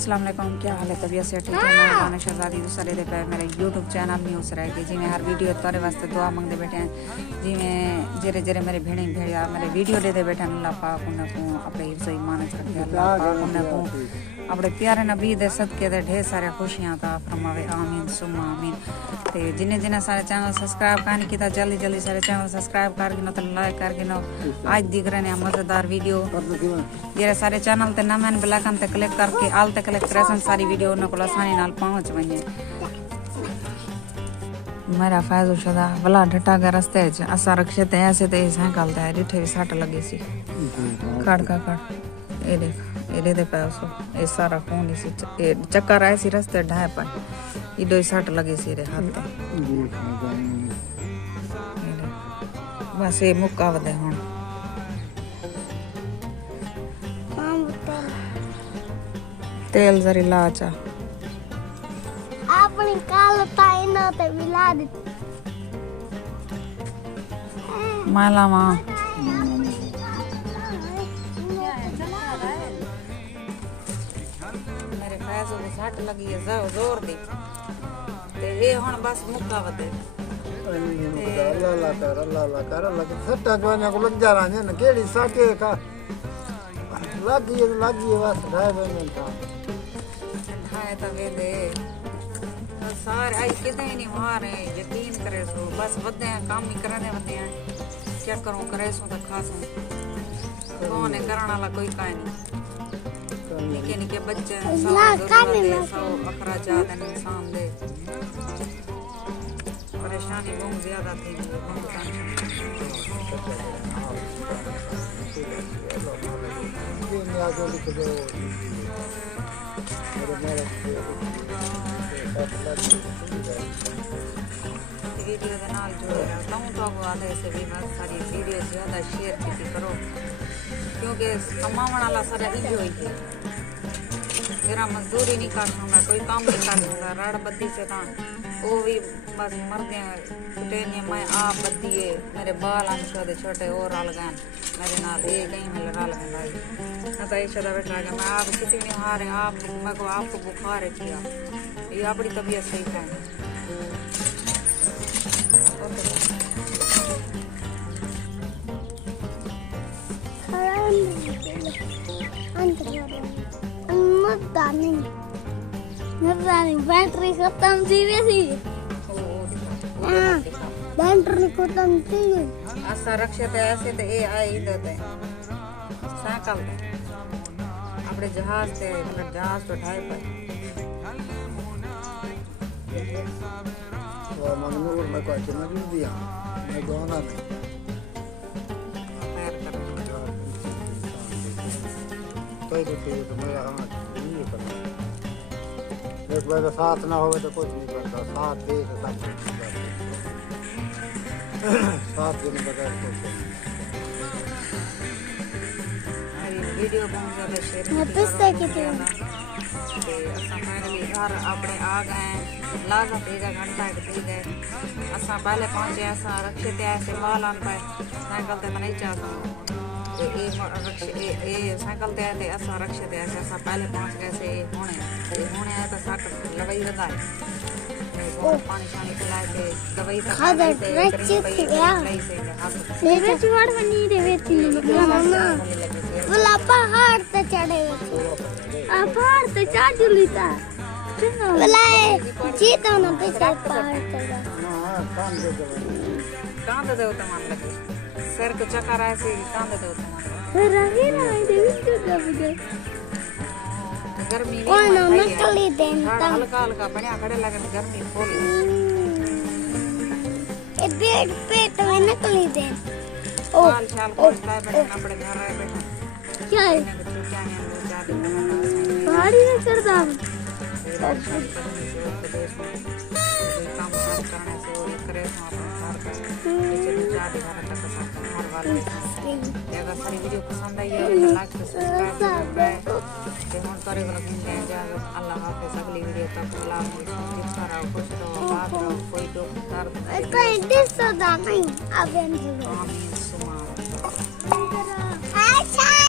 अस्सलाम वालेकुम, क्या हाल है? तबीयत से ठीक है? मैं गाना शहजादी दूसरे दे पे मेरे यूट्यूब चैनल न्यूज़ रहेगी जी। मैं हर वीडियो तारे वास्ते दुआ मंगते बैठे हैं जी। मैं जेरे जेरे मेरे भेड़े भेड़िया मेरे वीडियो दे बैठे अल्लाह पाक उन्हें को अपने हिफ्ज़ ईमान च रखे। अल्लाह पाक उन्हें को अपने प्यारे नबी दे सदके दे ढेर सारे खुशियां ता फरमावे, आमीन सुम्मा आमीन। ते जिन्हें जिन्हें सारे चैनल सब्सक्राइब करने की जल्दी जल्दी सारे चैनल सब्सक्राइब कर गिनो तो लाइक कर गिनो। आज दिख रहे हैं मज़ेदार वीडियो जेरे सारे चैनल ते नाम बेल आइकन ते क्लिक करके आल ते क्लिक करे सारी वीडियो उन को आसानी नाल पहुंच वने। मेरा फैज़ शुदा भला ढटा के रस्ते च असा रखे ते ऐसे ते साइकिल ते रिठे भी सट लगी सी खड़ का खड़ ए देख एरे दे पैसो ए सारा खून इसी ए चक्कर आए सी रस्ते ढाए पाए इडो सट लगी सी रे हाथ बस ये मुक्का वदे हुन तेल जरी लाचा अपनी काल ताइना ते मिला दे माला मां मेरे फैज़ को सट लगी है जोर दी ते ये हुन बस मुक्का वदे अल्लाह कर सट्टा जवाना को लग जा रहा है ना केड़ी साके का लगी बस ढाई बजे का ढाई तवे दे सारे आई किते नहीं मारे यकीन करे सो बस वदे हैं काम ही करने वदे हैं क्या करूं करे सो तो खासो कौन है करने वाला कोई काई नहीं निके निके बच्चे हैं सौ अखराजात हैं इंसान दे परेशानी बहुत ज्यादा थी बहुत वीडियो के नाल जुड़े रहता हूँ तो आपको आधे से भी मैं सारी वीडियो ज़्यादा शेयर की करो क्योंकि कमाने वाला सारा इहो ही है। मेरा मजदूरी नहीं कर दूँगा कोई काम नहीं कर दूँगा रड़ बद्दी से था वो भी बस मरते हैं कुटेनिया मैं आप बद्दिए मेरे बाल अंशों छोटे और रल गए मेरे नाल ये कहीं मिल रल गए भाई ना तो ऐसा बैठा गया मैं आप किसी नहीं हारे आप मैं को आपको बुखार है किया ये अपनी तबीयत सही है। बैटरी खत्म थी वैसी बैटरी खत्म थी असा रक्षे ते ऐसे ते ए आए इधर ते साइकिल ते अपने जहाज ते जहाज तो ढाई पर वो मंगनूर में को चना भी दिया मैं गोना में पैर कर तो मेरा हम नहीं करना एक बार साथ ना होवे तो कुछ नहीं करता साथ दे तो सब कुछ साथ देने बगैर कुछ वीडियो बहुत ज़्यादा शेयर फाइनली घर अपने आ गए लाजा भेजा घंटा एक दी गए असा पहले पहुंचे असा रक्षे ते ऐसे माल आन पाए साइकिल ते नहीं चाहता ये साइकिल ते आते असा रक्षे ते ऐसे असा पहले पहुंच गए से होने आया तो साट लवाई लगाए पानी शानी पिलाए थे दवाई तक पहाड़ ते चढ़े पहाड़ ते चढ़ लीता जीता ना पहाड़ कहाँ दे दो तमाम लगे सर को चक्कर आए से कहाँ दे दो तमाम गर्मी नकली देन हल्का हल्का बढ़िया खड़े लगे गर्मी फुल पेट में नकली देन हाल चाल कुछ लाए बैठे ना पड़े घर आए बैठे क्या है पहाड़ी में चढ़ता काम करने से वो करे अगर सारी वीडियो पसंद आई है तो लाइक सब्सक्राइब अल्लाह हाफिज़। अगली वीडियो तक अल्लाह खुश रहो बात रहो कोई दुख दर्द नहीं। आमीन सुमा।